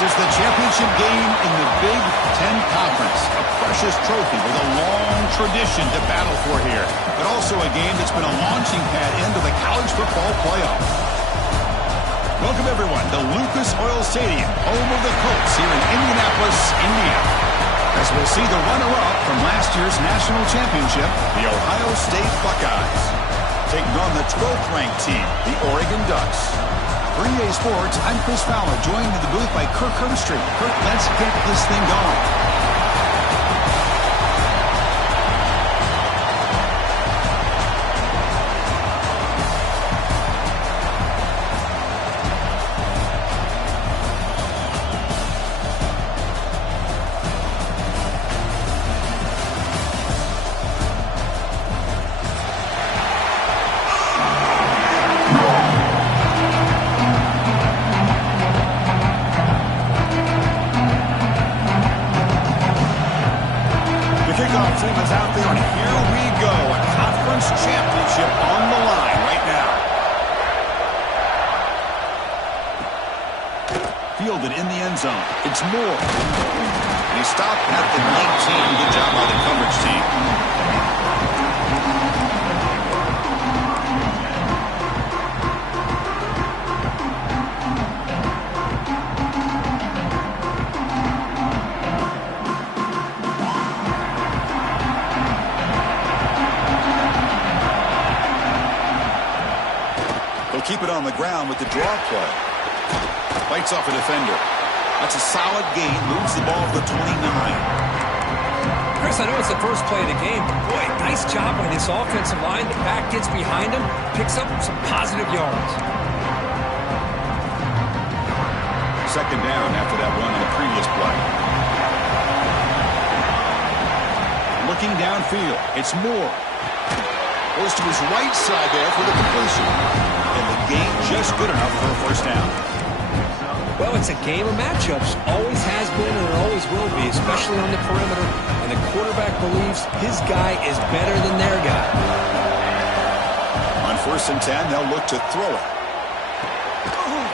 is the championship game in the Big Ten Conference. A precious trophy with a long tradition to battle for here, but also a game that's been a launching pad into the college football playoff. Welcome, everyone, to Lucas Oil Stadium, home of the Colts here in Indianapolis, Indiana. As we'll see the runner-up from last year's national championship, the Ohio State Buckeyes, taking on the 12th-ranked team, the Oregon Ducks. For EA Sports, I'm Chris Fowler, joined in the booth by Kirk Herbstreit. Kirk, let's get this thing going. Fielded in the end zone. It's Moore. And he stopped at the 19. Good job by the coverage team. He'll keep it on the ground with the draw play. Fights off a defender. That's a solid gain. Moves the ball to the 29. Chris, I know it's the first play of the game, but boy, nice job by this offensive line. The back gets behind him, picks up some positive yards. Second down after that run on the previous play. Looking downfield. It's Moore. Goes to his right side there for the completion. And the gain just good enough for a first down. Well, it's a game of matchups. Always has been and it always will be, especially on the perimeter. And the quarterback believes his guy is better than their guy. On 1st and 10, they'll look to throw it.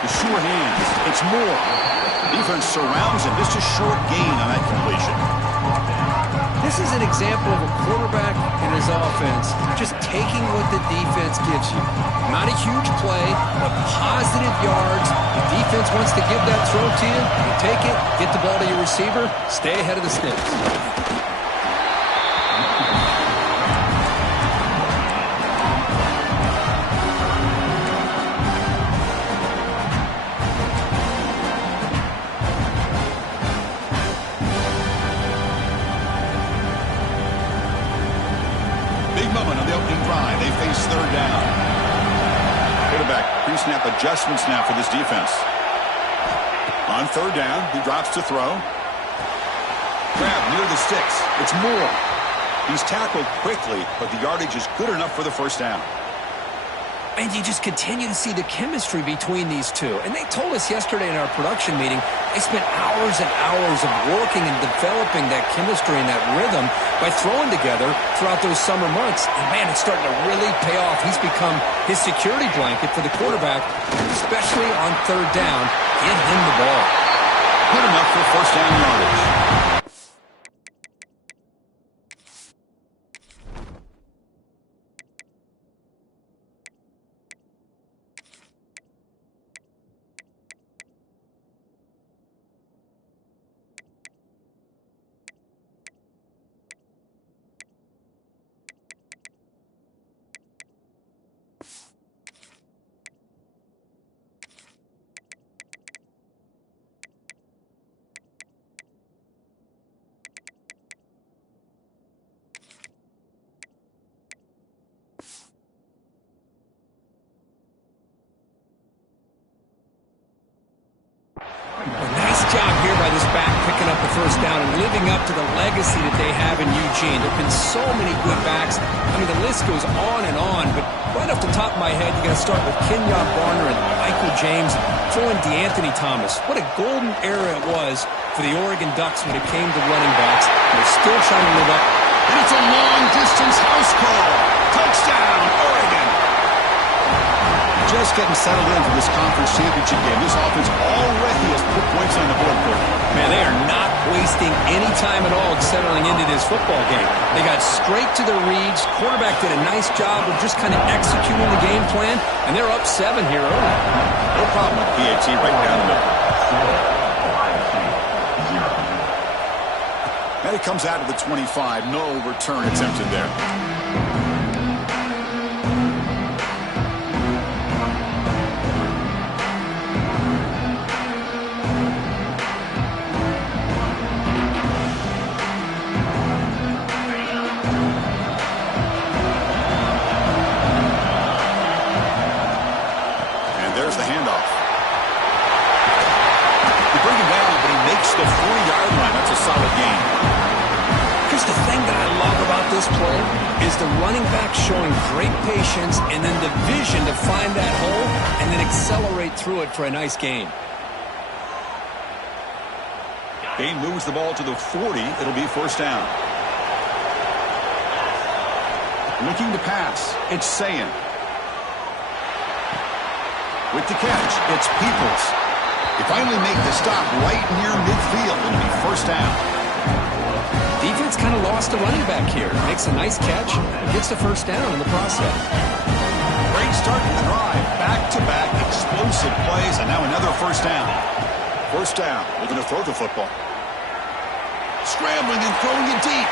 The sure hands. It's Moore. Defense surrounds him. Just a short gain on that completion. This is an example of a quarterback and his offense just taking what the defense gives you. Not a huge play, but positive yards. The defense wants to give that throw to you. You take it, get the ball to your receiver, stay ahead of the sticks. Third down. Quarterback pre-snap adjustments now for this defense. On 3rd down, he drops to throw. Grab near the sticks. It's Moore. He's tackled quickly, but the yardage is good enough for the first down. And you just continue to see the chemistry between these two. And they told us yesterday in our production meeting, they spent hours and hours of working and developing that chemistry and that rhythm by throwing together throughout those summer months. And, man, it's starting to really pay off. He's become his security blanket for the quarterback, especially on 3rd down. Give him the ball. Good enough for first down yardage. Job here by this back picking up the first down and living up to the legacy that they have in Eugene. There have been so many good backs. I mean, the list goes on and on, but right off the top of my head, you got to start with Kenyon Barner and Michael James, throw in DeAnthony Thomas. What a golden era it was for the Oregon Ducks when it came to running backs. They're still trying to live up. And it's a long-distance house call. Touchdown, Oregon. just getting settled in for this conference championship game. This offense already has put points on the board for you. Man, they are not wasting any time at all settling into this football game. They got straight to their reads. Quarterback did a nice job of just kind of executing the game plan, and they're up 7 here early. No problem with PAT right down the middle. And it comes out of the 25. No return attempted there. There's the handoff. You bring him down, but he makes the 4-yard line. That's a solid gain. Here's the thing that I love about this play is the running back showing great patience and then the vision to find that hole and then accelerate through it for a nice gain. Gain moves the ball to the 40. It'll be first down. Looking to pass. It's Sayin. With the catch, it's Peoples. They finally make the stop right near midfield. It'll be first down. Defense kind of lost a running back here. Makes a nice catch and gets the first down in the process. Great start to the drive. Back-to-back explosive plays, and now another first down. First down. Looking to throw the football. Scrambling and throwing it deep.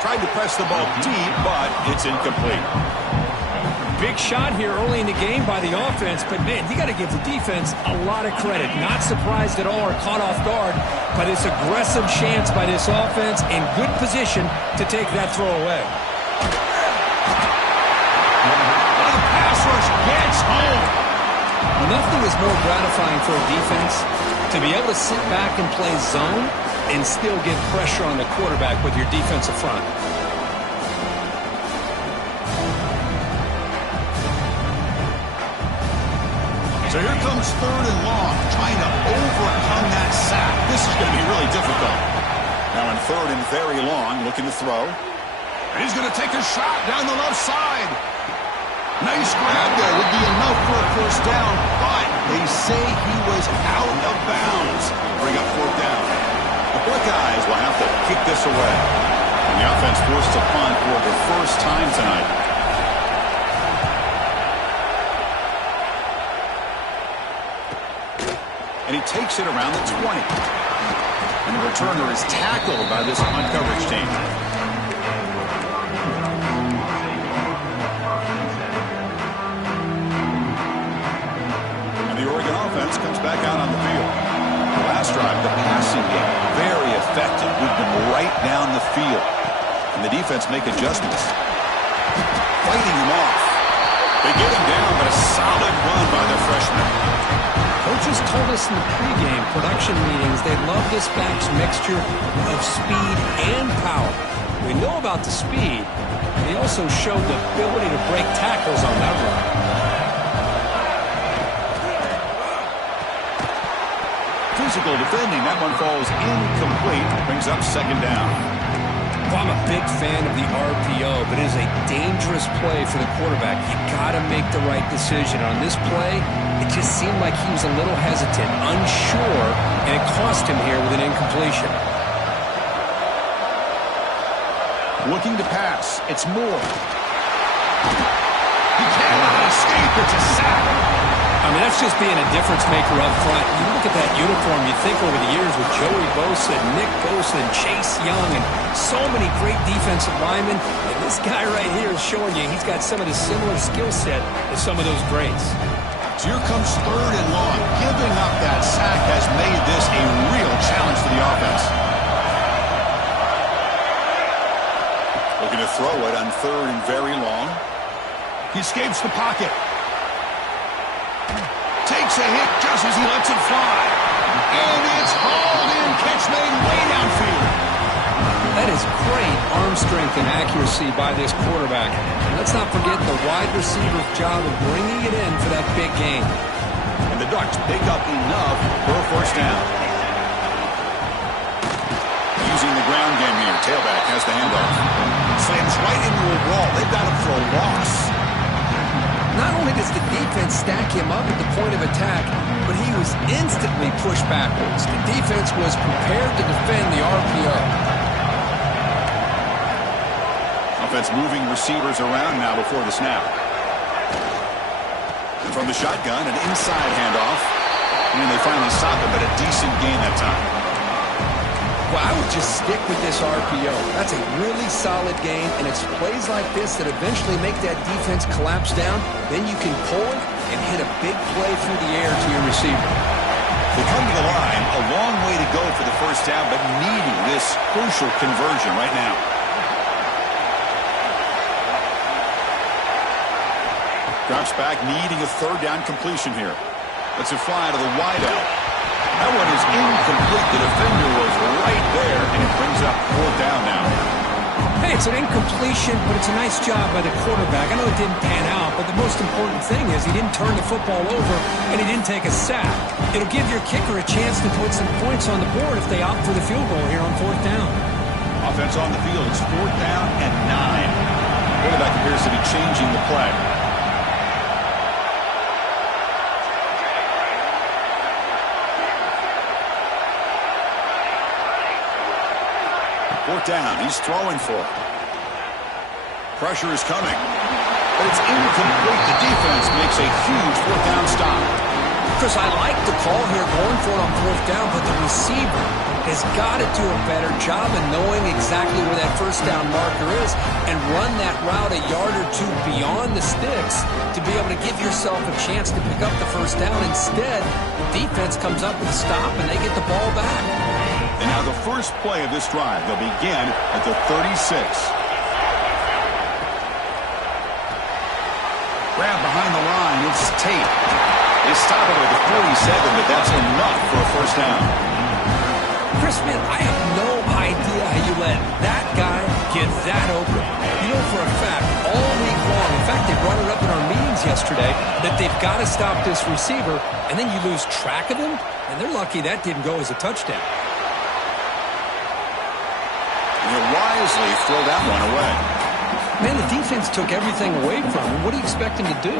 Tried to press the ball deep, but it's incomplete. Big shot here early in the game by the offense, but man, you got to give the defense a lot of credit. Not surprised at all or caught off guard, but it's aggressive chance by this offense in good position to take that throw away. The pass rush gets home. Nothing is more gratifying for a defense to be able to sit back and play zone and still get pressure on the quarterback with your defensive front. So here comes 3rd and long, trying to overcome that sack. This is going to be really difficult. Now in 3rd and very long, looking to throw. And he's going to take a shot down the left side. Nice grab there. Would be enough for a first down, but they say he was out of bounds. Bring up 4th down. The Buckeyes will have to kick this away. And the offense forced to punt for the first time tonight. And he takes it around the 20. And the returner is tackled by this punt coverage team. And the Oregon offense comes back out on the field. The last drive, the passing game, very effective. Moved them right down the field. And the defense make adjustments. Fighting him off. They get him down, but a solid run by the freshman. Coaches told us in the pregame production meetings they love this back's mixture of speed and power. We know about the speed. He also showed the ability to break tackles on that run. Physical defending. That one falls incomplete. Brings up 2nd down. Well, I'm a big fan of the RPO, but it is a dangerous play for the quarterback. You got to make the right decision. On this play, it just seemed like he was a little hesitant, unsure, and it cost him here with an incompletion. Looking to pass. It's Moore. He cannot escape. It's a sack. I mean, that's just being a difference maker up front. You look at that uniform, you think over the years with Joey Bosa, Nick Bosa, and Chase Young, and so many great defensive linemen. And this guy right here is showing you he's got some of the similar skill set as some of those greats. So here comes 3rd and long. Giving up that sack has made this a real challenge for the offense. Looking to throw it on 3rd and very long. He escapes the pocket. Takes a hit just as he lets it fly. And it's hauled in. Catch made way downfield. That is great arm strength and accuracy by this quarterback. And let's not forget the wide receiver's job of bringing it in for that big game. And the Ducks pick up enough for a first down. Using the ground game here. Tailback has the handoff. Slams right into a wall. They've got him for a loss. not only does the defense stack him up at the point of attack, but he was instantly pushed backwards. The defense was prepared to defend the RPO. Offense moving receivers around now before the snap. And from the shotgun, an inside handoff. And they finally stop it, but a decent gain that time. Well, I would just stick with this RPO. That's a really solid game, and it's plays like this that eventually make that defense collapse down. Then you can pull it and hit a big play through the air to your receiver. They come to the line, a long way to go for the first down, but needing this crucial conversion right now. Drops back, needing a third down completion here. Let's it fly to the wideout. That one is incomplete. The defender was right there, and it brings up fourth down now. Hey, it's an incompletion, but it's a nice job by the quarterback. I know it didn't pan out, but the most important thing is he didn't turn the football over, and he didn't take a sack. It'll give your kicker a chance to put some points on the board if they opt for the field goal here on fourth down. Offense on the field. It's fourth down and 9. Quarterback appears to be changing the play. Fourth down. He's throwing for it. Pressure is coming. But it's incomplete. The defense makes a huge fourth down stop. Chris, I like the call here going for it on fourth down, but the receiver has got to do a better job of knowing exactly where that first down marker is and run that route a yard or two beyond the sticks to be able to give yourself a chance to pick up the first down. Instead, the defense comes up with a stop and they get the ball back. And now the first play of this drive. They'll begin at the 36. Grab behind the line. It's Tate. They stop it at the 47, but that's enough for a first down. Chris, man, I have no idea how you let that guy get that open. You know for a fact, all week long, in fact, they brought it up in our meetings yesterday, that they've got to stop this receiver, and then you lose track of him, and they're lucky that didn't go as a touchdown. You wisely throw that one away. Man, the defense took everything away from him. What do you expect him to do?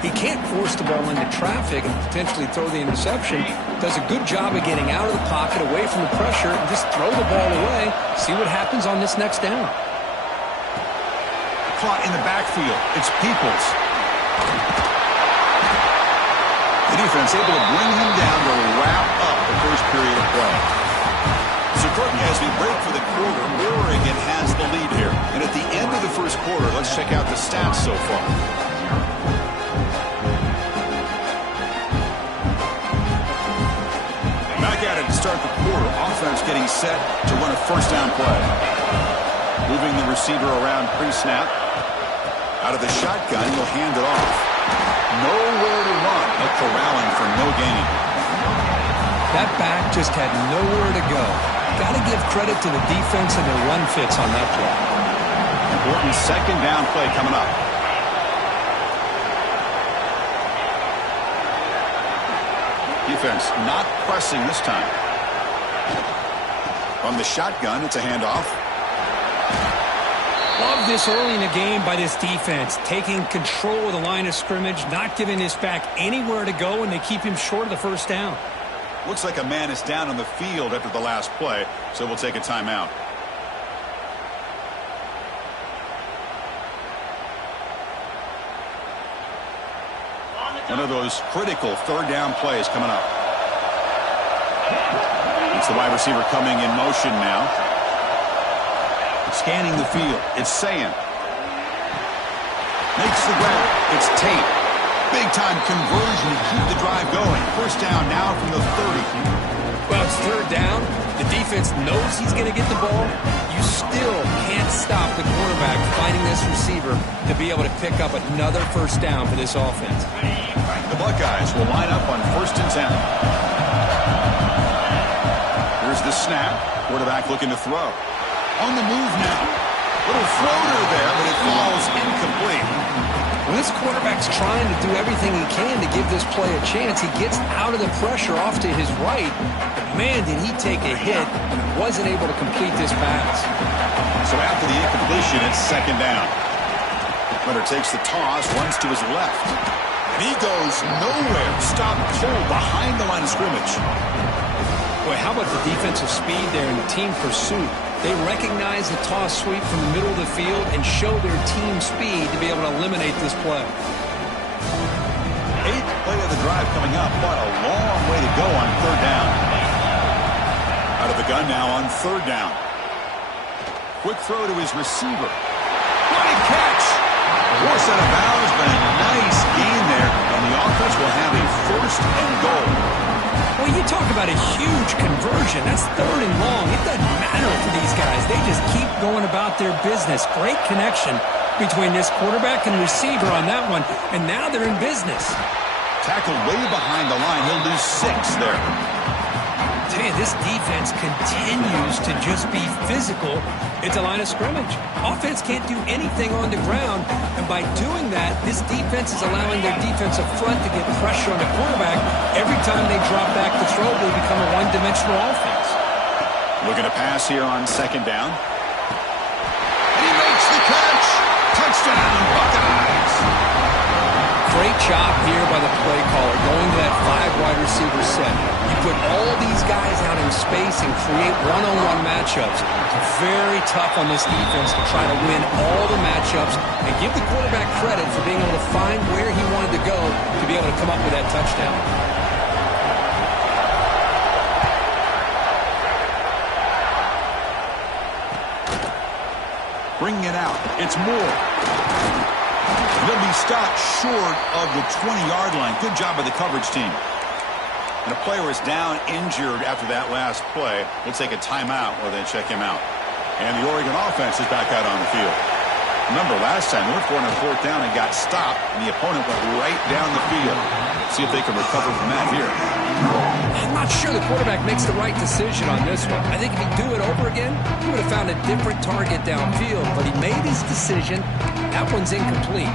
He can't force the ball into traffic and potentially throw the interception. Does a good job of getting out of the pocket, away from the pressure, and just throw the ball away. See what happens on this next down. Caught in the backfield. It's Peoples. The defense able to bring him down to wrap up the first period of play. So, Courtney, as we break for the quarter, Oregon has the lead here. And at the end of the first quarter, let's check out the stats so far. Back at it to start the quarter. Offense getting set to run a first down play. Moving the receiver around pre-snap. Out of the shotgun, he'll hand it off. Nowhere to run. A corralling for no gain. That back just had nowhere to go. Got to give credit to the defense and their run fits on that play. Important second down play coming up. Defense not pressing this time. From the shotgun, it's a handoff. Love this early in the game by this defense. Taking control of the line of scrimmage, not giving this back anywhere to go, and they keep him short of the first down. Looks like a man is down on the field after the last play, so we'll take a timeout. One of those critical third down plays coming up. It's the wide receiver coming in motion now. Scanning the field. It's Sayin. Makes the grab. It's Tate. Big-time conversion to keep the drive going. First down now from the 30. Well, it's third down. The defense knows he's going to get the ball. You still can't stop the quarterback finding this receiver to be able to pick up another first down for this offense. The Buckeyes will line up on 1st and 10. Here's the snap. Quarterback looking to throw. On the move now. Little floater there, but it falls incomplete. When this quarterback's trying to do everything he can to give this play a chance, he gets out of the pressure off to his right. But man, did he take a hit and wasn't able to complete this pass. So after the incompletion, it's second down. Runner takes the toss, runs to his left. And he goes nowhere. Stopped cold behind the line of scrimmage. Boy, how about the defensive speed there in the team pursuit? They recognize the toss sweep from the middle of the field and show their team speed to be able to eliminate this play. 8th play of the drive coming up. What a long way to go on 3rd down. Out of the gun now on 3rd down. Quick throw to his receiver. Great catch. Forced out of bounds, but a nice gain there. And the offense will have a 1st and goal. Well, you talk about a huge conversion. That's 3rd and long. It doesn't matter for these guys. They just keep going about their business. Great connection between this quarterback and receiver on that one. And now they're in business. Tackled way behind the line. He'll lose 6 there. Tell you, this defense continues to just be physical. It's a line of scrimmage. Offense can't do anything on the ground, and by doing that, this defense is allowing their defensive front to get pressure on the quarterback. Every time they drop back to throw, they become a one-dimensional offense. Looking to pass here on 2nd down. And he makes the catch. Touchdown, Buckeyes. Great job here by the play caller, going to that 5 wide receiver set. You put all these guys out in space and create one-on-one matchups. It's very tough on this defense to try to win all the matchups and give the quarterback credit for being able to find where he wanted to go to be able to come up with that touchdown. Bringing it out. It's Moore. He'll be stopped short of the 20-yard line. Good job by the coverage team. And a player is down injured after that last play. They'll take a timeout or they check him out. And the Oregon offense is back out on the field. Remember, last time they were going on 4th down and got stopped, and the opponent went right down the field. See if they can recover from that here. I'm not sure the quarterback makes the right decision on this one. I think if he'd do it over again, he would have found a different target downfield. But he made his decision. That one's incomplete.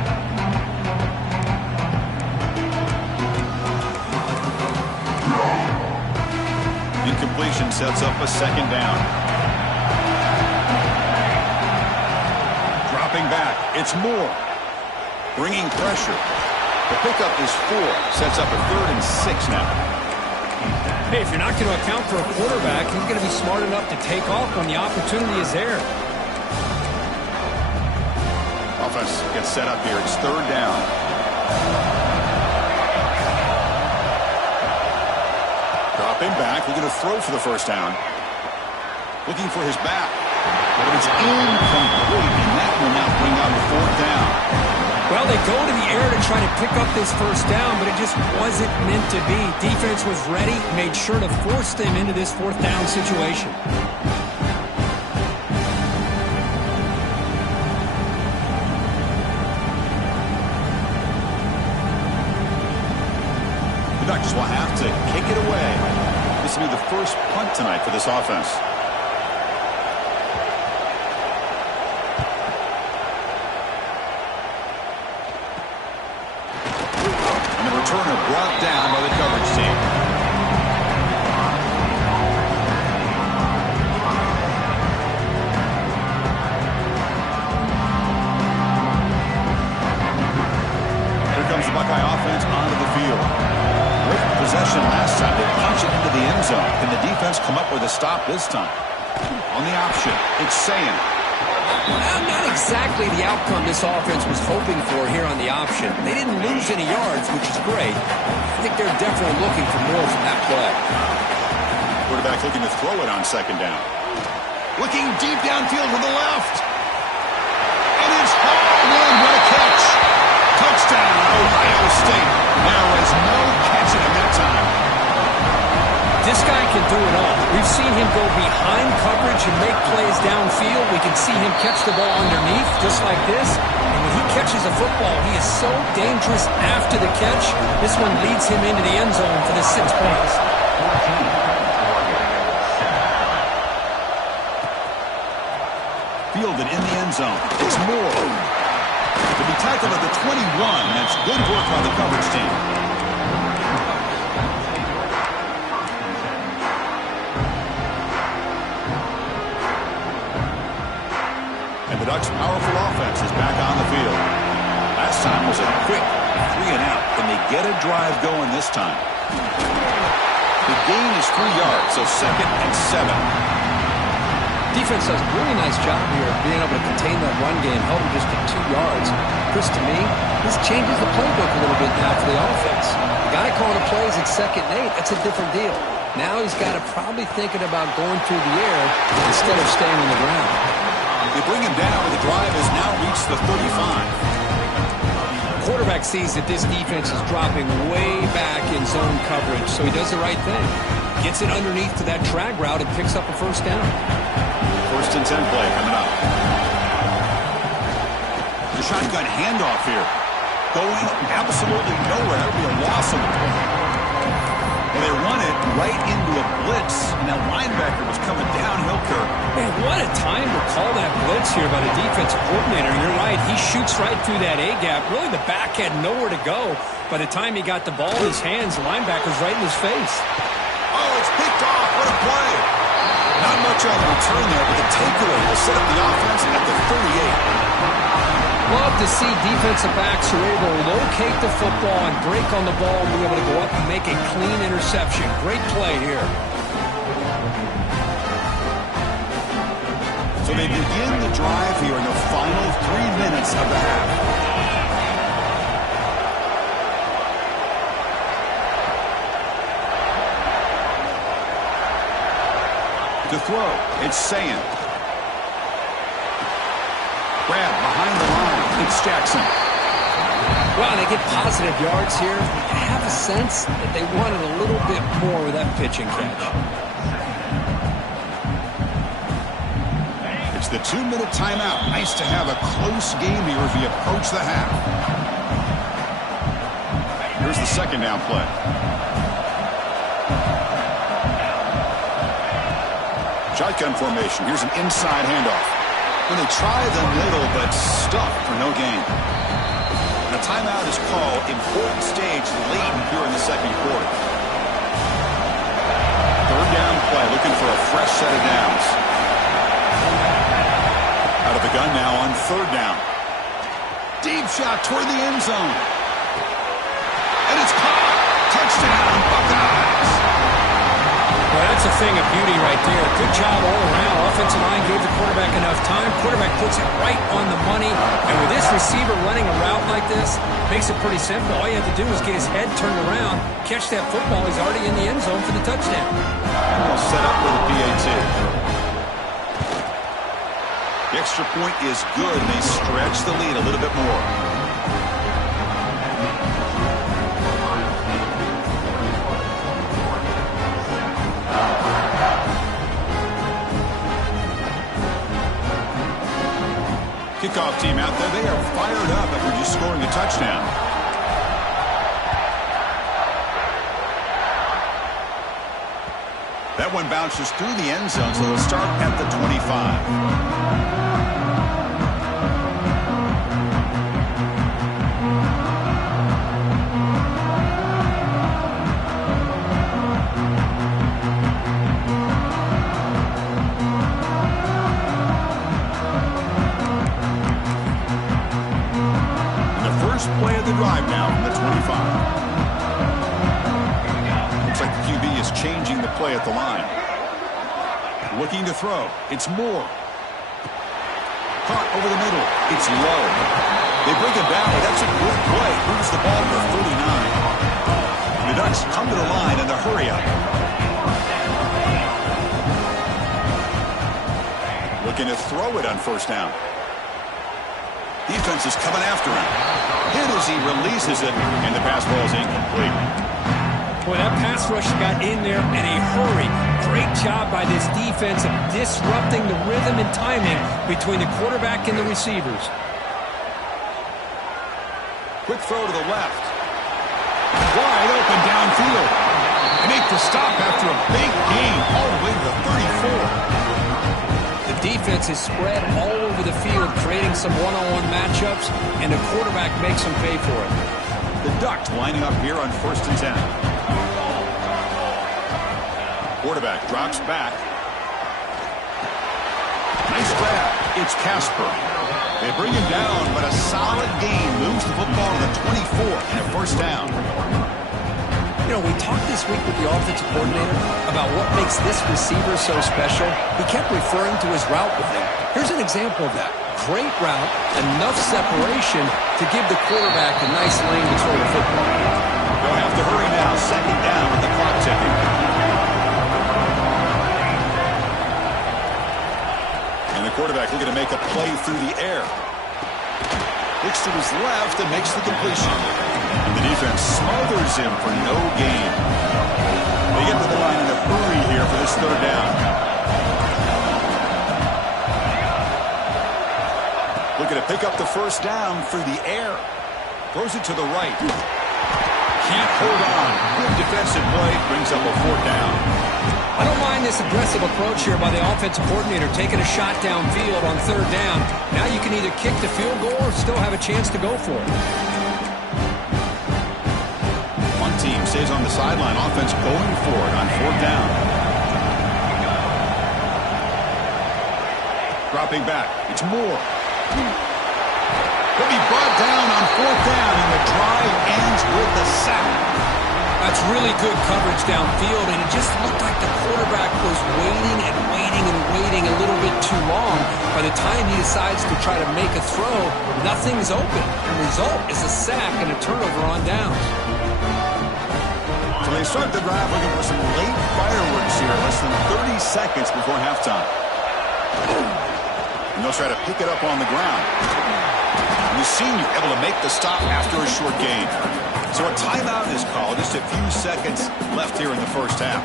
Incompletion sets up a 2nd down. Dropping back. It's Moore. Bringing pressure. The pickup is 4. Sets up a 3rd and 6 now. Hey, if you're not going to account for a quarterback, you're going to be smart enough to take off when the opportunity is there. Offense gets set up here. It's 3rd down. Dropping back. Looking to throw for the 1st down. Looking for his back. But it's incomplete, and that will now bring up 4th down. Well, they go to the air to try to pick up this 1st down, but it just wasn't meant to be. Defense was ready, made sure to force them into this 4th down situation. The Ducks will have to kick it away. This will be the first punt tonight for this offense. And the returner brought down by the coverage team. Here comes the Buckeye offense onto the field. Possession last time. They punch it into the end zone. Can the defense come up with a stop this time? On the option, it's Sayan. Well, not exactly the outcome this offense was hoping for here on the option. They didn't lose any yards, which is great. I think they're definitely looking for more from that play. Quarterback looking to throw it on 2nd down. Looking deep downfield to the left. And it's hauled in. What a catch. Touchdown, Ohio State. There was no catching him that time. This guy can do it all. We've seen him go behind coverage and make plays downfield. We can see him catch the ball underneath, just like this. And when he catches a football, he is so dangerous after the catch. This one leads him into the end zone for the 6 points. Fielded in the end zone. It's Moore. To be tackled at the 21. That's good work by the coverage team. And the Ducks' powerful offense is back on the field. get a drive going this time. The gain is 3 yards, so 2nd and 7. Defense does a really nice job here of being able to contain that run game, held him just to 2 yards. Chris, to me, this changes the playbook a little bit now for the offense. The guy calling the plays at 2nd and 8, that's a different deal. Now he's got to probably thinking about going through the air instead of staying on the ground. They bring him down, and the drive has now reached the 35. Quarterback sees that this defense is dropping way back in zone coverage, so he does the right thing. Gets it underneath to that drag route and picks up a 1st down. 1st and 10 play coming up. The shotgun handoff here. Going absolutely nowhere. That would be a loss of the ball. Well, they run it right into a blitz, and that linebacker was coming downhill, Kirk. Man, what a time to call that blitz here by the defensive coordinator. You're right. He shoots right through that A-gap. Really, the back had nowhere to go. By the time he got the ball in his hands, the linebacker's right in his face. Oh, it's picked off. What a play. Not much on the return there, but the takeaway will set up the offense at the 38. Love to see defensive backs who are able to locate the football and break on the ball and be able to go up and make a clean interception. Great play here. So they begin the drive here in the final 3 minutes of the half. To throw, it's Saying. Grab behind the line. It's Jackson. Well, they get positive yards here. I have a sense that they wanted a little bit more with that pitch and catch. It's the 2-minute timeout. Nice to have a close game here as we approach the half. Here's the 2nd down play. Shotgun formation. Here's an inside handoff. When they try the middle, but stuck for no gain. And a timeout is called. Important stage late here in the 2nd quarter. 3rd down play, looking for a fresh set of downs. Out of the gun now on 3rd down. Deep shot toward the end zone. And it's caught. Touchdown, Buckeyes. Well, that's a thing of beauty right there. Good job all around. Offensive line gave the quarterback enough time. Quarterback puts it right on the money. And with this receiver running a route like this, makes it pretty simple. All you have to do is get his head turned around, catch that football. He's already in the end zone for the touchdown. All set up with a PAT. The extra point is good, and they stretch the lead a little bit more. Kickoff team out there, they are fired up after just scoring a touchdown. That one bounces through the end zone, so they'll start at the 25. Play of the drive now from the 25. Looks like the QB is changing the play at the line. Looking to throw. It's Moore. Caught over the middle. It's low. They bring him down, but that's a good play. Moves the ball to 39. The Ducks come to the line in a hurry up. Looking to throw it on 1st down. Defense is coming after him. Hit as he releases it, and the pass ball is incomplete. Boy, that pass rush got in there in a hurry. Great job by this defense of disrupting the rhythm and timing between the quarterback and the receivers. Quick throw to the left. Wide open downfield. They make the stop after a big gain all the way to the 34. The defense is spread all over the field, creating some one-on-one matchups, and the quarterback makes them pay for it. The Ducks lining up here on 1st and 10. Quarterback drops back. Nice grab. It's Casper. They bring him down, but a solid gain moves the football to the 24 and a first down. You know, we talked this week with the offensive coordinator about what makes this receiver so special. He kept referring to his route running. Here's an example of that. Great route, enough separation to give the quarterback a nice lane to throw the football. They'll have to hurry now, second down with the clock ticking. And the quarterback looking to make a play through the air. Looks to his left and makes the completion. And the defense smothers him for no gain. They get to the line in a hurry here for this third down. Looking to pick up the first down through the air. Throws it to the right. Can't hold on. Good defensive play. Brings up a fourth down. I don't mind this aggressive approach here by the offensive coordinator, taking a shot downfield on third down. Now you can either kick the field goal or still have a chance to go for it. One team stays on the sideline. Offense going for it on fourth down. Dropping back. It's Moore. He'll be brought down on fourth down, and the drive ends with the sack. That's really good coverage downfield, and it just looked like the quarterback was waiting and waiting and waiting a little bit too long. By the time he decides to try to make a throw, nothing's open. The result is a sack and a turnover on downs. So they start the drive looking for some late fireworks here, less than 30 seconds before halftime. And they'll try to pick it up on the ground. And the senior able to make the stop after a short gain. So a timeout is called. Just a few seconds left here in the first half.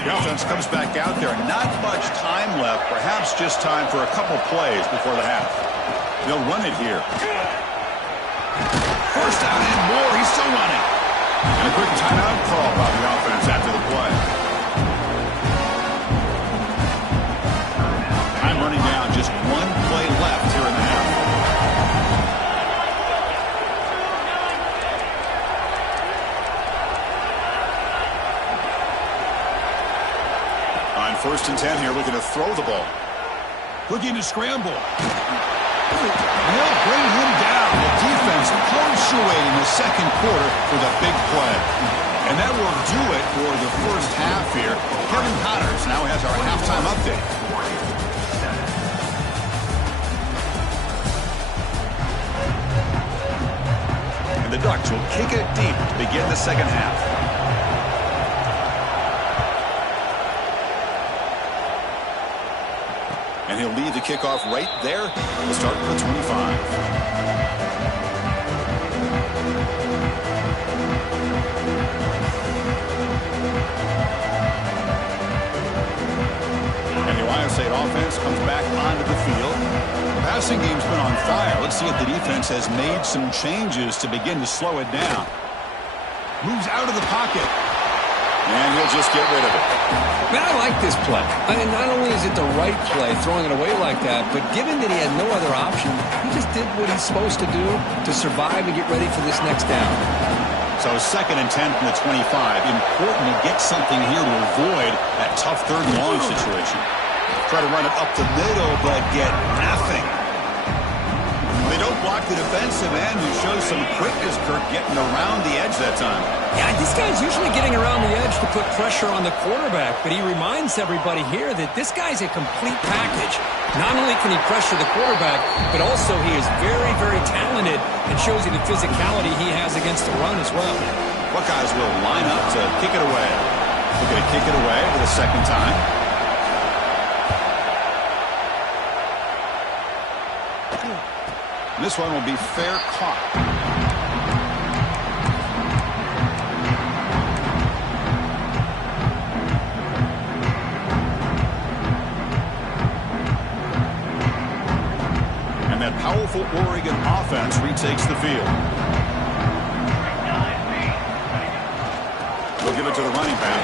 The offense comes back out there. Not much time left. Perhaps just time for a couple plays before the half. They'll run it here. First down and more. He's still running. And a quick timeout call by the offense after the play. Time running down. Just one play left here in the half. On 1st and 10 here, looking to throw the ball. Looking to scramble. They'll bring him down. The defense punctuating the second quarter with a big play. And that will do it for the first half here. Kevin Connors now has our halftime update. And the Ducks will kick it deep to begin the second half. And he'll leave the kickoff right there. We'll start with the 25. And the Ohio State offense comes back onto the field. The passing game's been on fire. Let's see if the defense has made some changes to begin to slow it down. Moves out of the pocket. And he'll just get rid of it. Man, I like this play. I mean, not only is it the right play, throwing it away like that, but given that he had no other option, he just did what he's supposed to do to survive and get ready for this next down. So 2nd and 10 from the 25. Important to get something here to avoid that tough third and long situation. Try to run it up the middle, but get nothing. They don't block the defensive end, who shows some quickness, Kirk, getting around the edge that time. Yeah, this guy's usually getting around the edge to put pressure on the quarterback, but he reminds everybody here that this guy's a complete package. Not only can he pressure the quarterback, but also he is very, very talented and shows you the physicality he has against the run as well. Buckeyes will line up to kick it away. Looking to kick it away for the second time. This one will be fair caught. And that powerful Oregon offense retakes the field. They'll give it to the running back.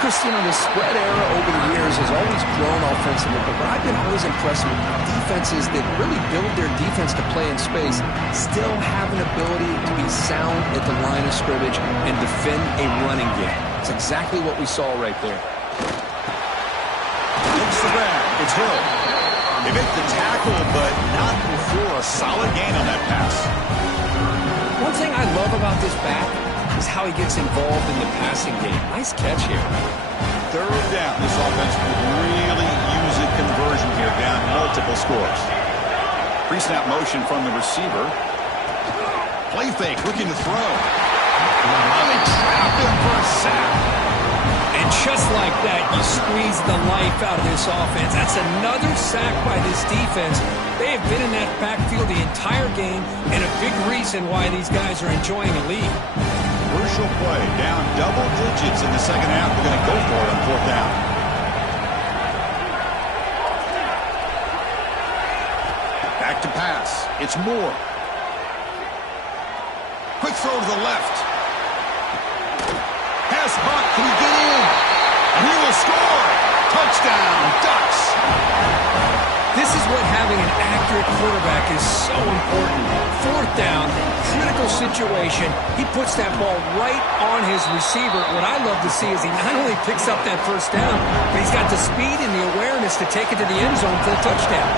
Christian, the spread era over the years has always grown offensively, but what I've been always impressed with defenses that really build their defense to play in space still have an ability to be sound at the line of scrimmage and defend a running game. It's exactly what we saw right there. Looks the back. It's Hill. They make the tackle, but not before a solid gain on that pass. One thing I love about this back is how he gets involved in the passing game. Nice catch here. Third down. This offense could really use a conversion here, down multiple scores. Pre-snap motion from the receiver. Play fake, looking to throw. Oh, they trap him for a sack. And just like that, you squeeze the life out of this offense. That's another sack by this defense. They have been in that backfield the entire game, and a big reason why these guys are enjoying a lead. Crucial play, down double digits in the second half. They're going to go for it on fourth down. Back to pass. It's Moore. Quick throw to the left. Pass Buck. Can he get in? And he will score. Touchdown, Ducks. This is what having an accurate quarterback is so important. Fourth down, critical situation. He puts that ball right on his receiver. What I love to see is he not only picks up that first down, but he's got the speed and the awareness to take it to the end zone for the touchdown.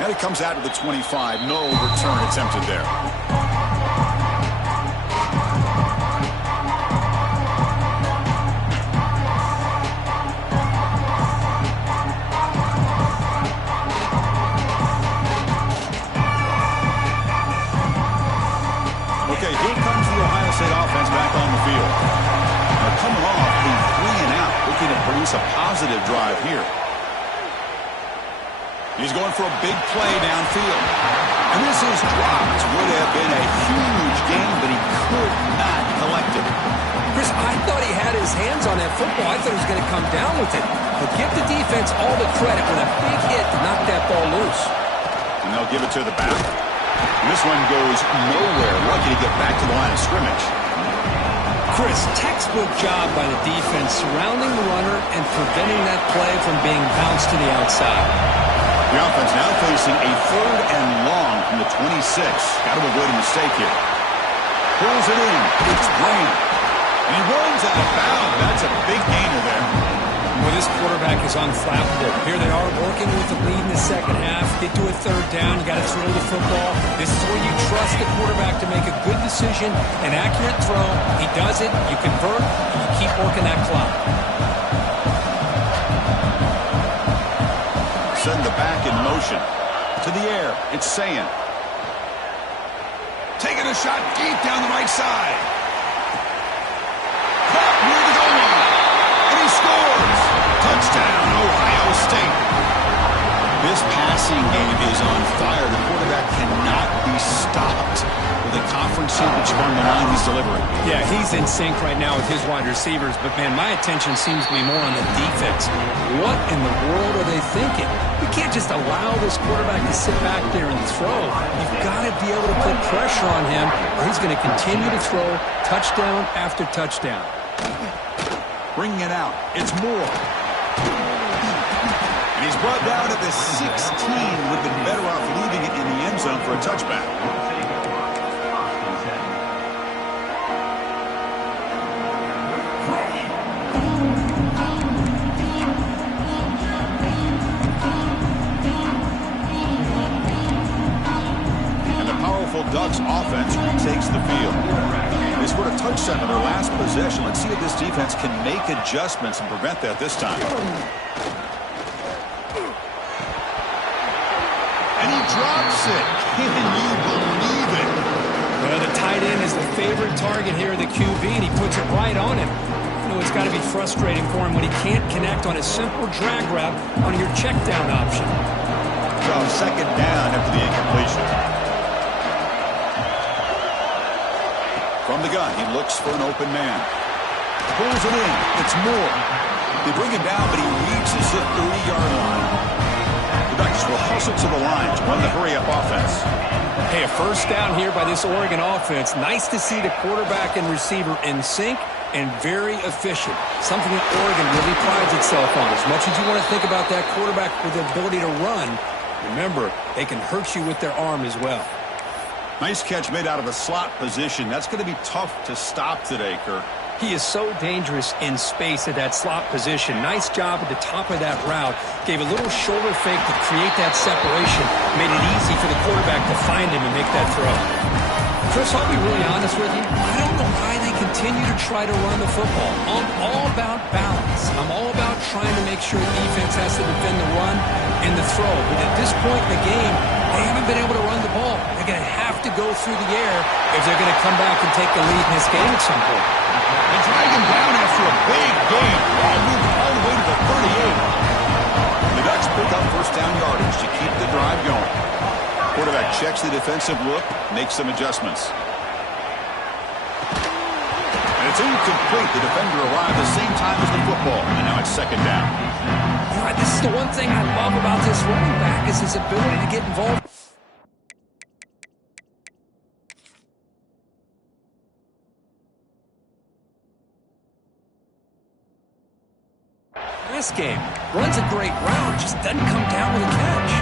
And it comes out to the 25. No return attempted there. Okay, here comes the Ohio State offense back on the field. They're coming off the 3-and-out, looking to produce a positive drive here. He's going for a big play downfield. And this is dropped. Would have been a huge gain, but he could not collect it. Chris, I thought he had his hands on that football. I thought he was going to come down with it. But give the defense all the credit with a big hit to knock that ball loose. And they'll give it to the back. And this one goes nowhere. Lucky to get back to the line of scrimmage. Chris, textbook job by the defense surrounding the runner and preventing that play from being bounced to the outside. The offense now facing a 3rd and long from the 26. Got to avoid a mistake here. Pulls it in. It's Graham. And he runs out of bounds. That's a big gainer there. Well, this quarterback is unflappable. Here they are working with the lead in the second half. Get to a 3rd down. You got to throw the football. This is where you trust the quarterback to make a good decision, an accurate throw. He does it. You convert. You keep working that clock. Send the back in motion. To the air. It's Sayin. Taking a shot deep down the right side. Caught near the goal line. And he scores. Touchdown, Ohio State. This passing game is on fire. The quarterback cannot be stopped with a conference championship on the line he's delivering. Yeah, he's in sync right now with his wide receivers, but, man, my attention seems to be more on the defense. What in the world are they thinking? We can't just allow this quarterback to sit back there and throw. You've got to be able to put pressure on him, or he's going to continue to throw touchdown after touchdown. Bringing it out. It's Moore. And he's brought down at the 16. Would have been better off leaving it in the end zone for a touchback. Ducks offense retakes the field. They scored a touchdown in their last possession. Let's see if this defense can make adjustments and prevent that this time. And he drops it. Can you believe it? Well, the tight end is the favorite target here of the QB, and he puts it right on him. You know, it's got to be frustrating for him when he can't connect on a simple drag route on your check down option. So 2nd down after the incompletion. From the gun, he looks for an open man. Pulls it in. It's Moore. They bring him down, but he reaches the 30-yard line. The Ducks will hustle to the line to run the hurry-up offense. Hey, a first down here by this Oregon offense. Nice to see the quarterback and receiver in sync and very efficient. Something that Oregon really prides itself on. As much as you want to think about that quarterback with the ability to run, remember, they can hurt you with their arm as well. Nice catch made out of a slot position. That's going to be tough to stop today, Kirk. He is so dangerous in space at that slot position. Nice job at the top of that route. Gave a little shoulder fake to create that separation. Made it easy for the quarterback to find him and make that throw. Chris, I'll be really honest with you. I don't know why they continue to try to run the football. I'm all about balance. I'm all about trying to make sure the defense has to defend the run and the throw. But at this point in the game, they haven't been able to run the ball. They're going to have to go through the air if they're going to come back and take the lead in this game at some point. And drag him down after a big gain. Ball moved all the way to the 38. The Ducks pick up first down yardage to keep the drive going. Quarterback checks the defensive look, makes some adjustments. And it's incomplete. The defender arrived the same time as the football, and now it's second down. This is the one thing I love about this running back is his ability to get involved. Last game, runs a great route, just doesn't come down with a catch.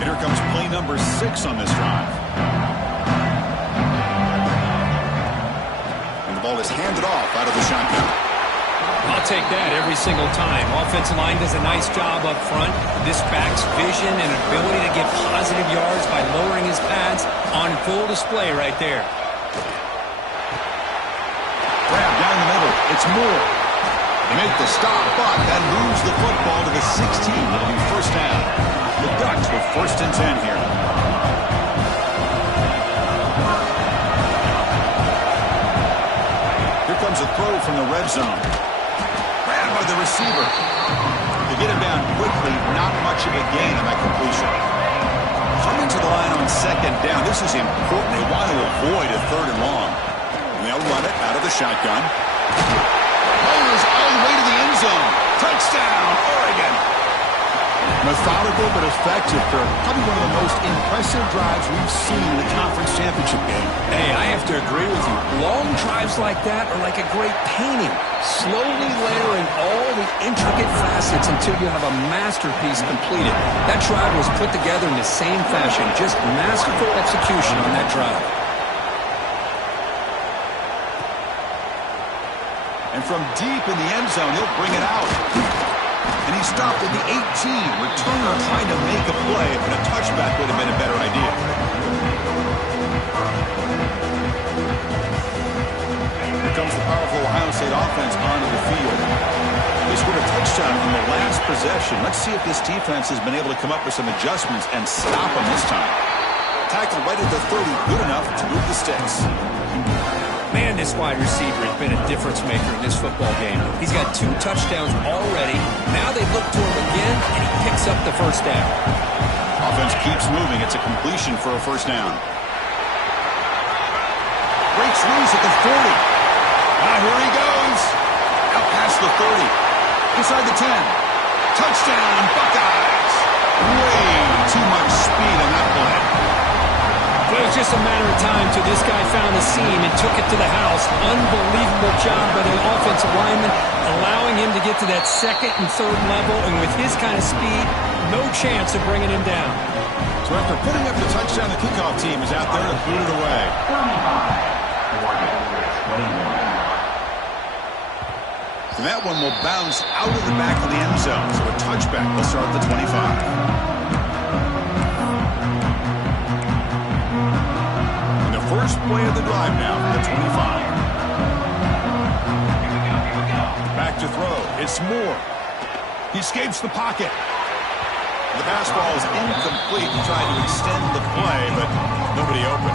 And here comes play number 6 on this drive. And the ball is handed off out of the shotgun. I'll take that every single time. Offensive line does a nice job up front. This back's vision and ability to get positive yards by lowering his pads on full display right there. Grab down the middle. It's Moore. They make the stop, but that moves the football to the 16. It'll be first down. The Ducks with first and 10 here. Here comes a throw from the red zone. Grabbed by the receiver. They get him down quickly. Not much of a gain on that completion. Coming to the line on second down. This is important. They want to avoid a third and long. And they'll run it out of the shotgun. Rolls all the way to the end zone. Touchdown, Oregon. Methodical but effective for probably one of the most impressive drives we've seen in the conference championship game. Hey, I have to agree with you. Long drives like that are like a great painting. Slowly layering all the intricate facets until you have a masterpiece completed. That drive was put together in the same fashion. Just masterful execution on that drive. And from deep in the end zone, he'll bring it out. And he stopped at the 18. Returner trying to make a play, but a touchback would have been a better idea. Here comes the powerful Ohio State offense onto the field. They scored a touchdown on the last possession. Let's see if this defense has been able to come up with some adjustments and stop them this time. Tackle right at the 30, good enough to move the sticks. Man, this wide receiver has been a difference maker in this football game. He's got 2 touchdowns already. Now they look to him again, and he picks up the first down. Offense keeps moving. It's a completion for a first down. Breaks loose at the 40. Now here he goes. Out past the 30. Inside the 10. Touchdown, Buckeyes. Way too much speed on that play. Well, it was just a matter of time till this guy found the seam and took it to the house. Unbelievable job by the offensive lineman, allowing him to get to that second and third level, and with his kind of speed, no chance of bringing him down. So after putting up the touchdown, the kickoff team is out there to boot it away. And that one will bounce out of the back of the end zone, so a touchback will start at the 25. First play of the drive now from the 25. Back to throw. It's Moore. He escapes the pocket. The pass ball is incomplete. He tried to extend the play, but nobody open.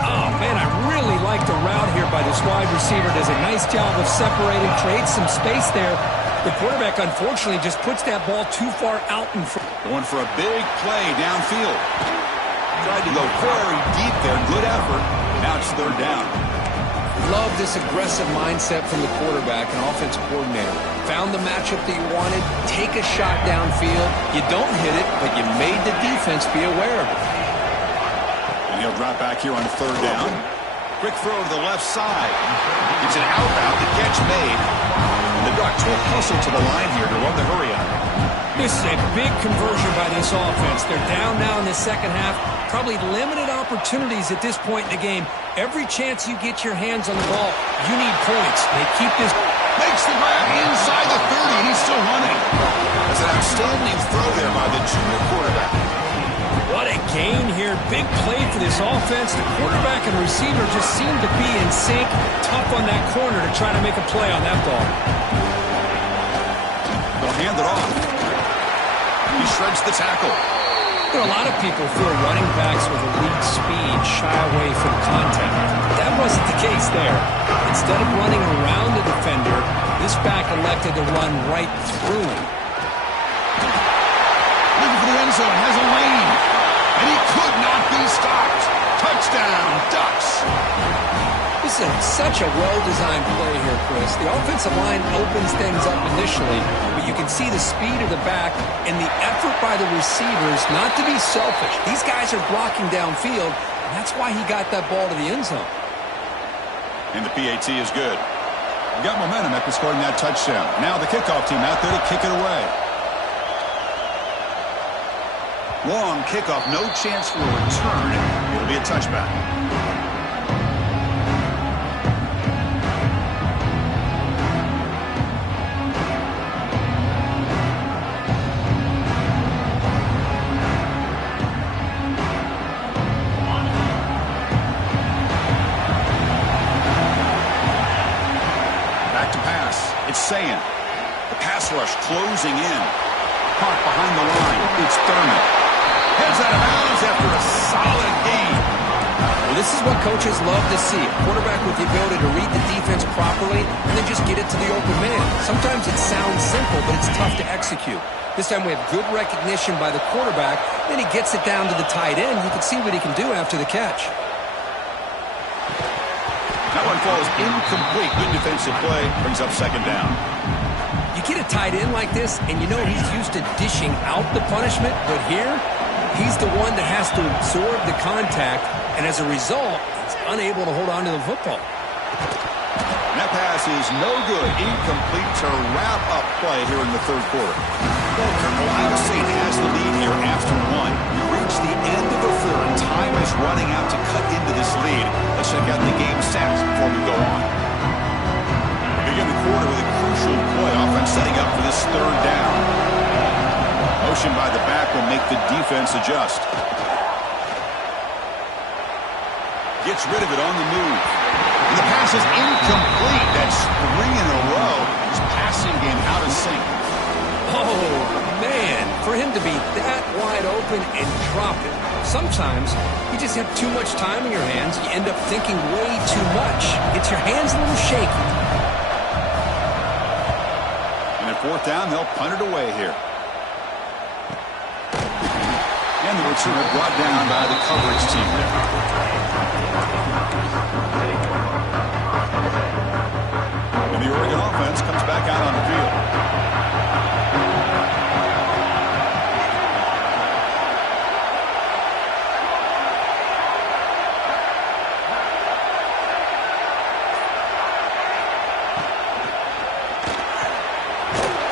Oh, man, I really like the route here by this wide receiver. Does a nice job of separating, creates some space there. The quarterback, unfortunately, just puts that ball too far out in front. Going for a big play downfield. Tried to go very deep there. Good effort. Now it's third down. Love this aggressive mindset from the quarterback and offensive coordinator. Found the matchup that you wanted. Take a shot downfield. You don't hit it, but you made the defense be aware of it. And he'll drop back here on third down. Quick throw to the left side. It's an out route. The catch made. And the Ducks will hustle to the line here to run the hurry up. This is a big conversion by this offense. They're down now in the second half. Probably limited opportunities at this point in the game. Every chance you get your hands on the ball, you need points. They keep this. Makes the grab inside the 30, and he's still running. That's an outstanding throw there by the junior quarterback. What a gain here. Big play for this offense. The quarterback and receiver just seem to be in sync. Tough on that corner to try to make a play on that ball. They'll hand it off. He shreds the tackle. You know, a lot of people feel running backs with elite speed shy away from contact. That wasn't the case there. Instead of running around the defender, this back elected to run right through him. Looking for the end zone, has a lane, and he could not be stopped. Touchdown, Ducks. This is such a well-designed play here, Chris. The offensive line opens things up initially, but you can see the speed of the back and the effort by the receivers not to be selfish. These guys are blocking downfield, and that's why he got that ball to the end zone. And the PAT is good. We got momentum after scoring that touchdown. Now the kickoff team out there to kick it away. Long kickoff, no chance for a return. It'll be a touchback. Saying the pass rush closing in. Park behind the line. It's Thurman. Heads out of bounds after a solid gain. Well, this is what coaches love to see. A quarterback with the ability to read the defense properly and then just get it to the open man. Sometimes it sounds simple, but it's tough to execute. This time we have good recognition by the quarterback. Then he gets it down to the tight end. You can see what he can do after the catch. That one falls incomplete. Good defensive play. Brings up second down. You get a tight end like this, and you know he's used to dishing out the punishment, but here, he's the one that has to absorb the contact, and as a result, he's unable to hold on to the football. And that pass is no good. Incomplete to wrap up play here in the third quarter. Ohio State has the lead here after one. We reach the end of the third. Time is running out to cut into this lead. Let's check out the game stats before we go on. We begin the quarter with a crucial play. Offense setting up for this third down. Motion by the back will make the defense adjust. Gets rid of it on the move. And the pass is incomplete. That's 3 in a row. His passing game out of sync. Oh, man, for him to be that wide open and drop it. Sometimes you just have too much time in your hands. You end up thinking way too much. Gets your hands a little shaky. And at fourth down, they'll punt it away here. And the return brought down by the coverage team there. And the Oregon offense comes back out on the field.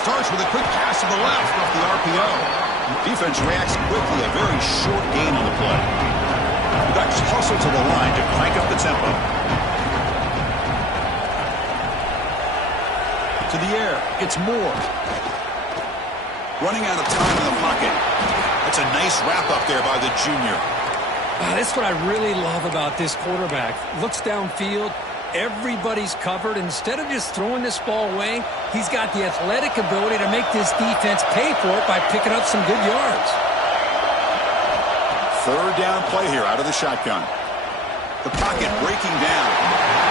Starts with a quick pass to the left off the RPO. Defense reacts quickly, a very short gain on the play. The Ducks hustle to the line to crank up the tempo. To the air, it's Moore. Running out of time in the pocket. That's a nice wrap-up there by the junior. That's what I really love about this quarterback. Looks downfield. Everybody's covered. Instead of just throwing this ball away, he's got the athletic ability to make this defense pay for it by picking up some good yards. Third down play here out of the shotgun. The pocket breaking down.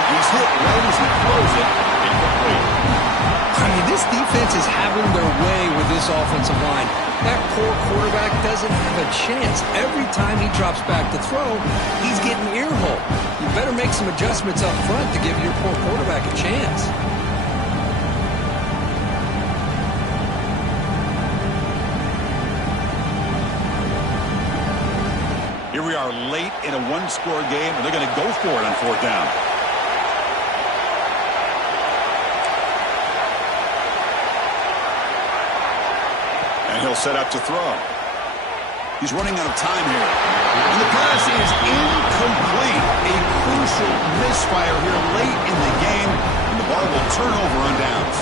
He's hit right as he throws it. Incomplete. I mean, this defense is having their way with this offensive line. That poor quarterback doesn't have a chance. Every time he drops back to throw, he's getting ear-hole. You better make some adjustments up front to give your poor quarterback a chance. Here we are late in a one-score game, and they're going to go for it on fourth down. And he'll set up to throw. He's running out of time here. And the pass is incomplete. A crucial misfire here late in the game. And the ball will turn over on downs.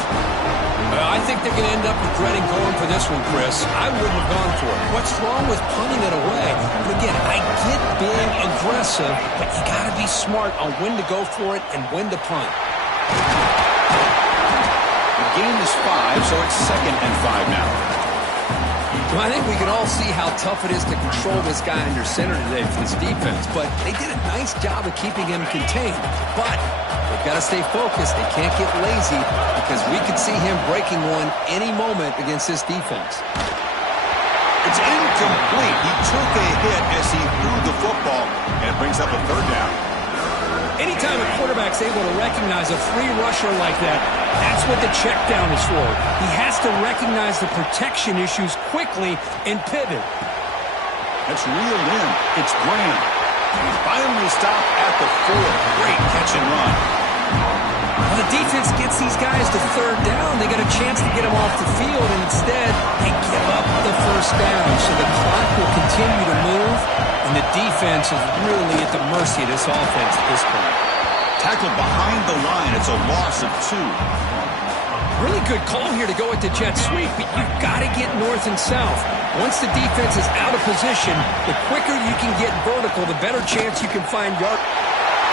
I think they're going to end up regretting going for this one, Chris. I wouldn't have gone for it. What's wrong with punting it away? But again, I get being aggressive, but you got to be smart on when to go for it and when to punt. The game is 5, so it's 2nd and 5 now. Well, I think we can all see how tough it is to control this guy under center today for this defense, but they did a nice job of keeping him contained. But they've got to stay focused. They can't get lazy because we could see him breaking one any moment against this defense. It's incomplete. He took a hit as he threw the football, and it brings up a 3rd down. Anytime a quarterback's able to recognize a free rusher like that, that's what the check down is for. He has to recognize the protection issues quickly and pivot. That's reeled in. It's Graham. He's finally stopped at the 4. Great catch and run. Well, the defense gets these guys to 3rd down. They got a chance to get them off the field, and instead they give up the 1st down. So the clock will continue to move, and the defense is really at the mercy of this offense at this point. Tackled behind the line. It's a loss of 2. Really good call here to go with the jet sweep, but you've got to get north and south. Once the defense is out of position, the quicker you can get vertical, the better chance you can find yard.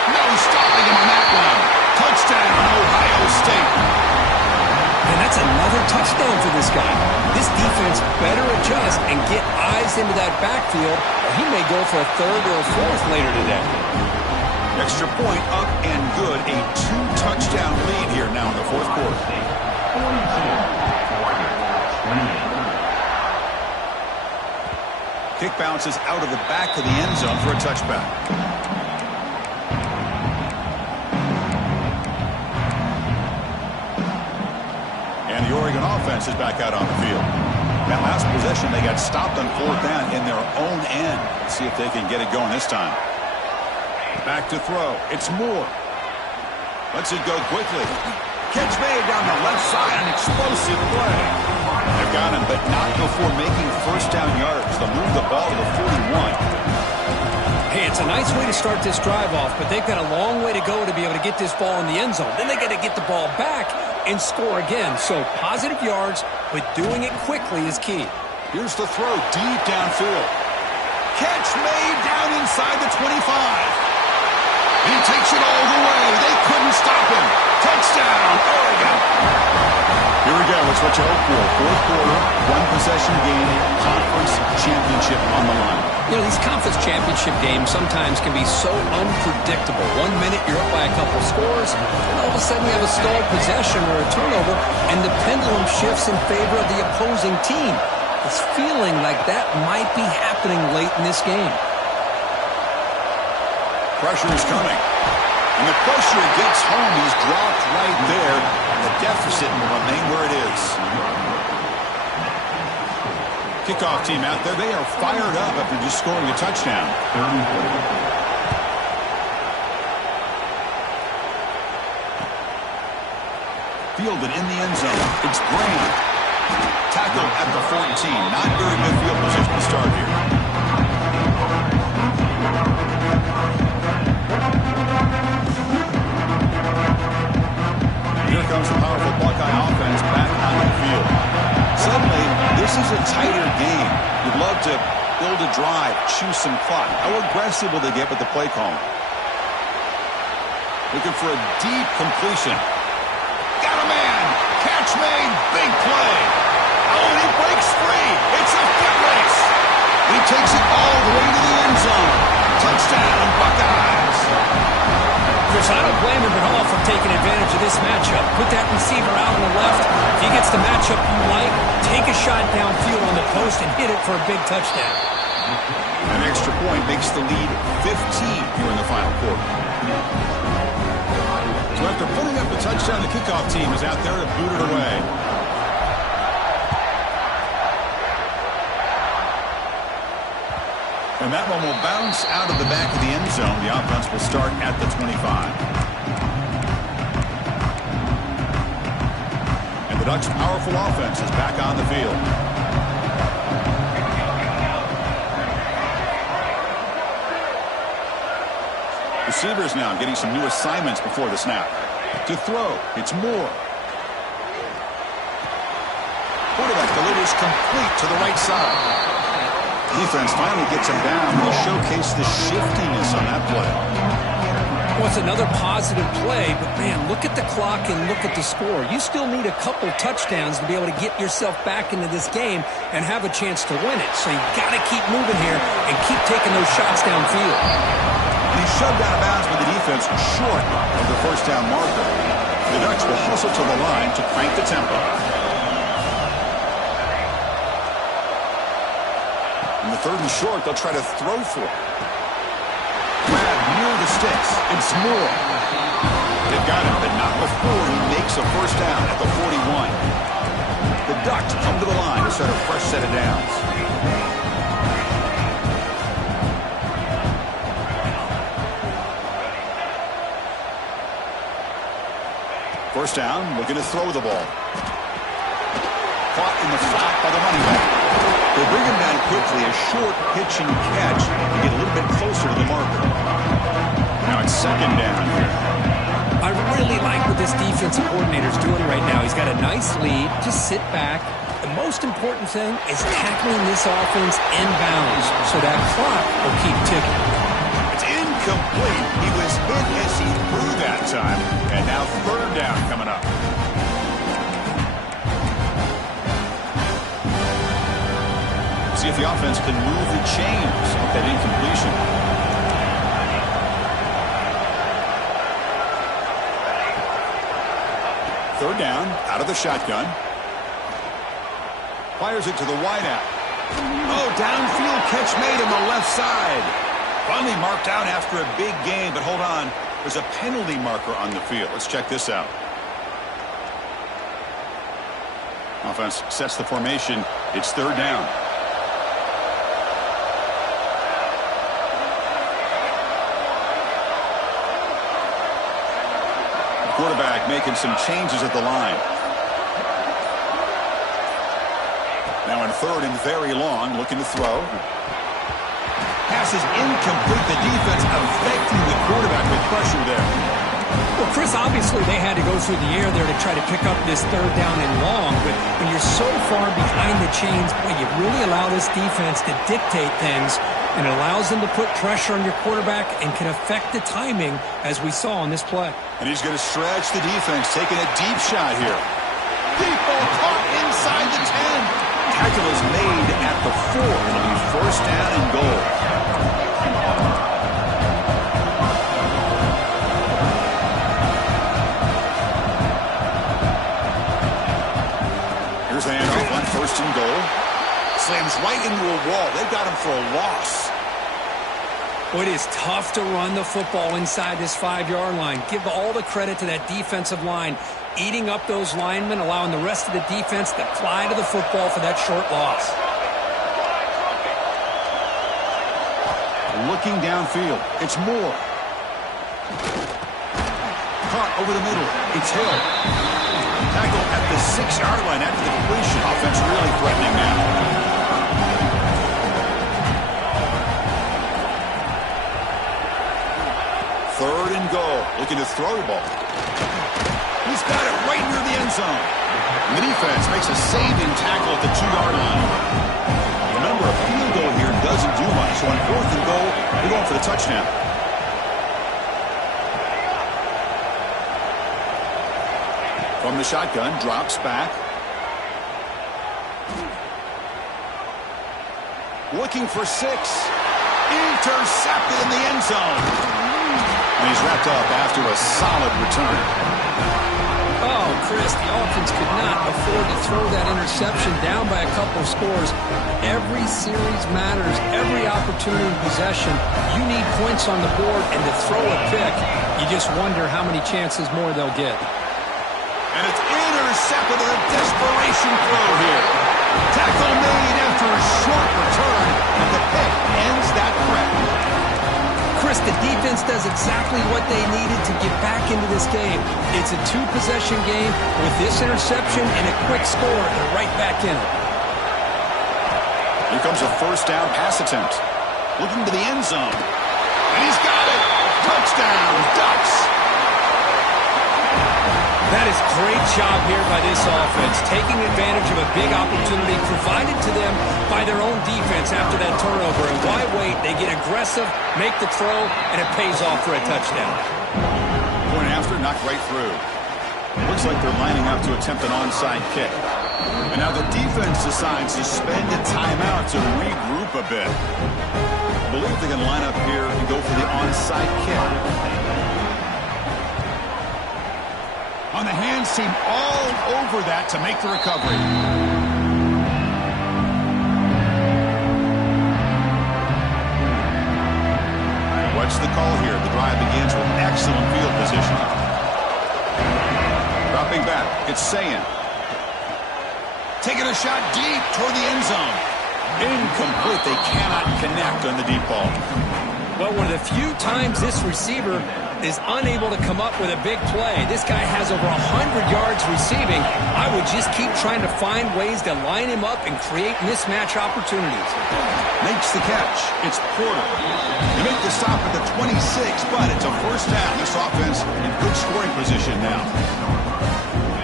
No stopping him on that one. Touchdown, Ohio State. And that's another touchdown for this guy. This defense better adjust and get eyes into that backfield, or he may go for a 3rd or a 4th later today. Extra point up and good. A 2-touchdown lead here now in the 4th quarter. Kick bounces out of the back of the end zone for a touchback. And the Oregon offense is back out on the field. That last possession, they got stopped on 4th down in their own end. Let's see if they can get it going this time. Back to throw. It's Moore. Lets it go quickly. Catch made down the left side. An explosive play. They've got him, but not before making 1st down yards. They'll move the ball to the 41. Hey, it's a nice way to start this drive off, but they've got a long way to go to be able to get this ball in the end zone. Then they got to get the ball back and score again. So positive yards, but doing it quickly is key. Here's the throw deep downfield. Catch made down inside the 25. He takes it all the way. They couldn't stop him. Touchdown, Oregon. Here we go. It's what you hope for. 4th quarter, 1-possession game, conference championship on the line. You know, these conference championship games sometimes can be so unpredictable. 1 minute you're up by a couple scores, and all of a sudden you have a stalled possession or a turnover, and the pendulum shifts in favor of the opposing team. It's feeling like that might be happening late in this game. Pressure is coming. And the pressure gets home. He's dropped right there. And the deficit will remain where it is. Kickoff team out there. They are fired up after just scoring a touchdown. Fielded in the end zone. It's Graham. Tackled at the 14. Not very good field position to start here. Here comes the powerful Buckeye offense back on the field. Suddenly, this is a tighter game. You'd love to build a drive, choose some clock. How aggressive will they get with the play call? Looking for a deep completion. Got a man. Catch made. Big play. Oh, and he breaks free. It's a foot race. He takes it all the way to the end zone. Touchdown, Buckeyes. Chris, I don't blame him at all for taking advantage of this matchup. Put that receiver out on the left. If he gets the matchup you like, take a shot downfield on the post and hit it for a big touchdown. An extra point makes the lead 15 here in the final quarter. So after putting up the touchdown, the kickoff team is out there to boot it away. And that one will bounce out of the back of the end zone. The offense will start at the 25. And the Ducks' powerful offense is back on the field. Receivers now getting some new assignments before the snap. To throw, it's Moore. Quarterback delivers complete to the right side. Defense finally gets him down. He showcased the shiftiness on that play. Well, it's another positive play, but man, look at the clock and look at the score. You still need a couple touchdowns to be able to get yourself back into this game and have a chance to win it. So you got to keep moving here and keep taking those shots downfield. And he's shoved out of bounds with the defense short of the first down marker. The Ducks will hustle to the line to crank the tempo. In the 3rd and short, they'll try to throw for it. Grab near the sticks. It's Moore. They've got him, but not before he makes a first down at the 41. The Ducks come to the line to set a fresh set of downs. First down, looking to throw the ball. Caught in the flat by the running back. They bring him down quickly, a short pitch and catch to get a little bit closer to the marker. Now it's 2nd down here. I really like what this defensive coordinator's doing right now. He's got a nice lead. Just sit back. The most important thing is tackling this offense inbounds so that clock will keep ticking. It's incomplete. He was hit as he threw that time. And now 3rd down coming up. See if the offense can move the chains off that incompletion. Third down, out of the shotgun. Fires it to the wideout. Oh, downfield catch made on the left side. Finally marked out after a big gain, but hold on. There's a penalty marker on the field. Let's check this out. Offense sets the formation. It's 3rd down. Quarterback making some changes at the line. Now in 3rd and very long, looking to throw. Pass is incomplete. The defense affecting the quarterback with pressure there. Well, Chris, obviously they had to go through the air there to try to pick up this 3rd down and long, but when you're so far behind the chains, boy, you really allow this defense to dictate things, and it allows them to put pressure on your quarterback and can affect the timing, as we saw on this play. And he's going to stretch the defense, taking a deep shot here. Deep ball caught inside the 10. Tackle is made at the 4. It'll be 1st down and goal. Here's the handoff on 1st and goal. Slams right into a wall. They've got him for a loss. Well, it is tough to run the football inside this 5-yard line. Give all the credit to that defensive line, eating up those linemen, allowing the rest of the defense to fly to the football for that short loss. Looking downfield, it's Moore. Caught over the middle, it's Hill. Tackle at the 6-yard line after the completion. Offense really threatening now. 3rd and goal, looking to throw the ball. He's got it right near the end zone. And the defense makes a saving tackle at the 2-yard line. Remember, a field goal here doesn't do much. So on 4th and goal, they're going for the touchdown. From the shotgun, drops back. Looking for 6. Intercepted in the end zone. And he's wrapped up after a solid return. Oh, Chris, the offense could not afford to throw that interception down by a couple of scores. Every series matters. Every opportunity in possession. You need points on the board, and to throw a pick, you just wonder how many chances more they'll get. And it's intercepted in a desperation throw here. Tackle made after a short return, and the pick ends that threat. Chris, the defense does exactly what they needed to get back into this game. It's a 2-possession game. With this interception and a quick score, they're right back in it. Here comes a 1st down pass attempt. Looking to the end zone. And he's got it. touchdown, Ducks. That is great job here by this offense, taking advantage of a big opportunity provided to them by their own defense after that turnover. And why wait? They get aggressive, make the throw, and it pays off for a touchdown. Point after, knocked right through. Looks like they're lining up to attempt an onside kick. And now the defense decides to spend a timeout to regroup a bit. I believe they can line up here and go for the onside kick. On the hands team all over that to make the recovery. What's the call here? The drive begins with excellent field position. Dropping back, it's Sayin. Taking a shot deep toward the end zone. Incomplete. They cannot connect on the deep ball. Well, one of the few times this receiver is unable to come up with a big play. This guy has over 100 yards receiving. I would just keep trying to find ways to line him up and create mismatch opportunities. Makes the catch. It's Porter. They make the stop at the 26, but it's a first down. This offense in good scoring position now.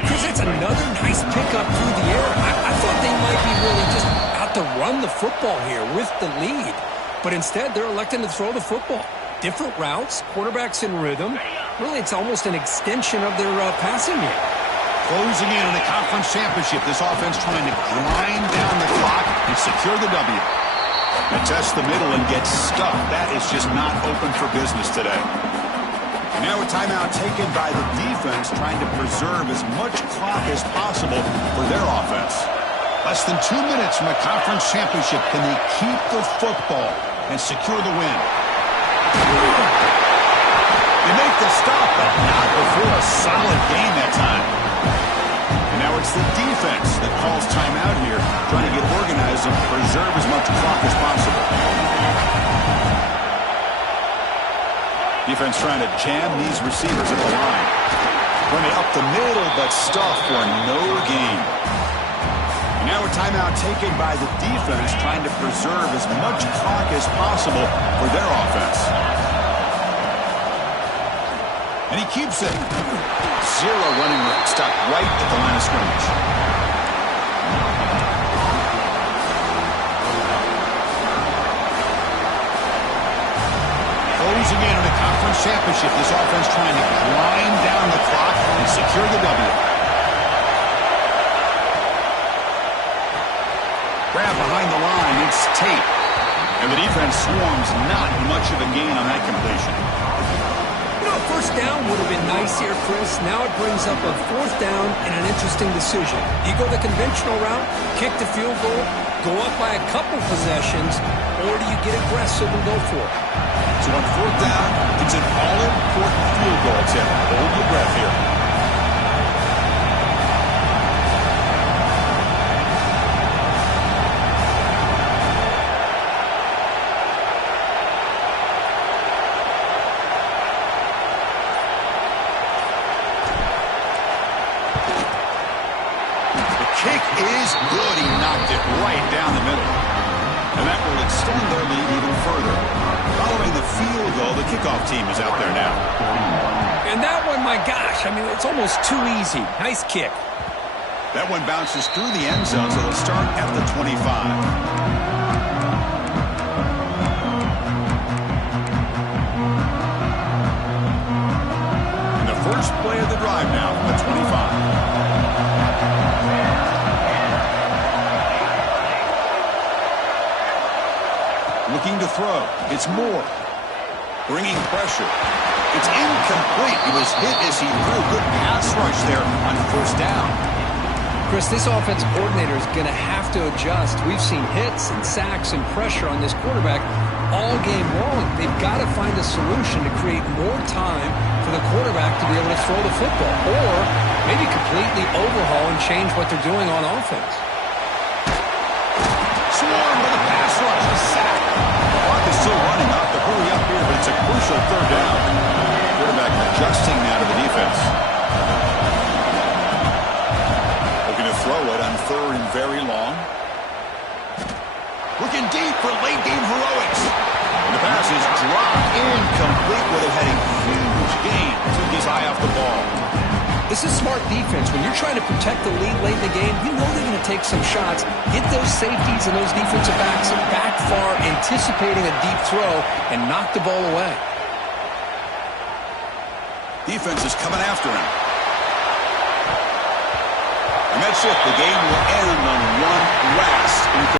Chris, it's another nice pickup through the air. I thought they might be really just out to run the football here with the lead. But instead, they're electing to throw the football. Different routes, quarterbacks in rhythm. Really, it's almost an extension of their passing game. Closing in on the conference championship, this offense trying to grind down the clock and secure the W. They test the middle and get stuffed. That is just not open for business today. And now a timeout taken by the defense, trying to preserve as much clock as possible for their offense. Less than 2 minutes from a conference championship. Can they keep the football and secure the win? They make the stop, but not before a solid gain that time. And now it's the defense that calls timeout here, trying to get organized and preserve as much clock as possible. Defense trying to jam these receivers at the line. Running up the middle, but stuffed for no gain. Now a timeout taken by the defense, trying to preserve as much clock as possible for their offense. And he keeps it. Zero running room. Stopped right at the line of scrimmage. Closing in on the conference championship. This offense trying to grind down the clock and secure the W. Grab behind the line, it's Tate. And the defense swarms, not much of a gain on that completion. You know, first down would have been nice here, Chris. Now it brings up a fourth down and an interesting decision. You go the conventional route, kick the field goal, go up by a couple possessions, or do you get aggressive and go for it? So on fourth down, it's an all-important field goal attempt. Hold your breath here. Kick is good. He knocked it right down the middle. And that will extend their lead even further. Following the field goal, the kickoff team is out there now. And that one, my gosh, I mean, it's almost too easy. Nice kick. That one bounces through the end zone, so they'll start at the 25. And the first play of the drive now, the 25. Looking to throw. It's Moore. Bringing pressure. It's incomplete. He was hit as he threw. Good pass rush there on first down. Chris, this offensive coordinator is going to have to adjust. We've seen hits and sacks and pressure on this quarterback all game long. They've got to find a solution to create more time for the quarterback to be able to throw the football, or maybe completely overhaul and change what they're doing on offense. Swarm with a pass rush. A sack. The clock is still running up. To hurry up here, but it's a crucial third down. Quarterback adjusting now to the defense. Looking to throw it on third and very long. Looking deep for late game heroics. And the pass is dropped incomplete where they had a huge gain. Took his eye off the ball. This is smart defense. When you're trying to protect the lead late in the game, you know they're going to take some shots, get those safeties and those defensive backs back far, anticipating a deep throw, and knock the ball away. Defense is coming after him. And that's it. The game will end on one last